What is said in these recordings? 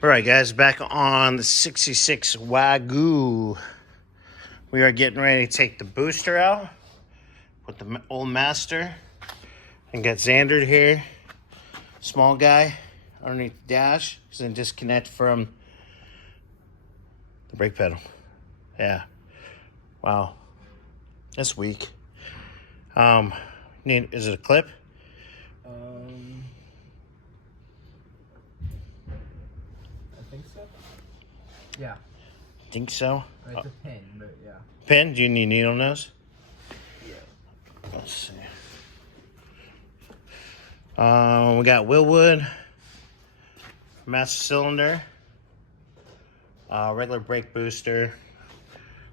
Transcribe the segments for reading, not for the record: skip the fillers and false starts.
All right, guys, back on the 66 Wagyu. We are getting ready to take the booster out with the old master and got Xander here, small guy, underneath the dash. He's gonna disconnect from the brake pedal. Yeah, wow, that's weak. Is it a clip? I think so. Yeah. Think so. It's a pin, but yeah. Pin? Do you need needle nose? Yeah. Let's see. We got Willwood, master cylinder, regular brake booster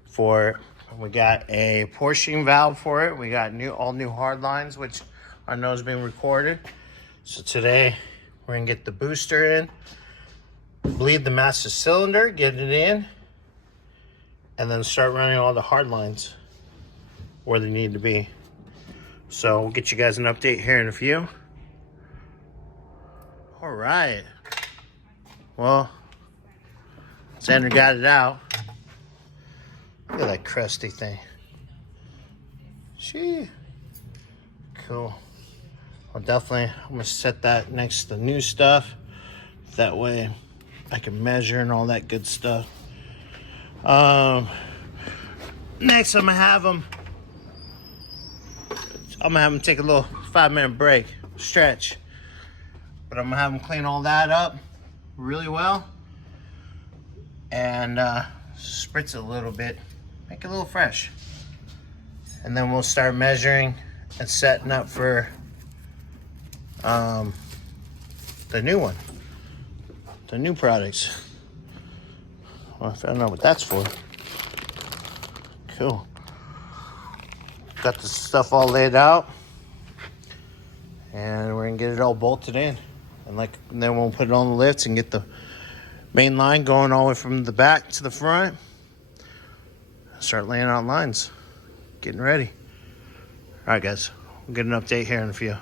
for it. We got a portioning valve for it. We got all new hard lines, which I know is being recorded. So today we're gonna get the booster in, bleed the master cylinder, get it in, and then start running all the hard lines where they need to be. So we'll get you guys an update here in a few. All right. Well, Xander got it out. Look at that crusty thing. Gee. Cool. Well, definitely, I'm going to set that next to the new stuff. That way I can measure and all that good stuff. Next, I'm going to have them take a little 5-minute break, stretch. But I'm going to have them clean all that up really well. And spritz it a little bit. Make it a little fresh. And then we'll start measuring and setting up for the new one. The new products. Well, I don't know what that's for. Cool. Got the stuff all laid out. And we're gonna get it all bolted in. And then we'll put it on the lifts and get the main line going all the way from the back to the front. Start laying out lines. Getting ready. All right, guys. We'll get an update here in a few.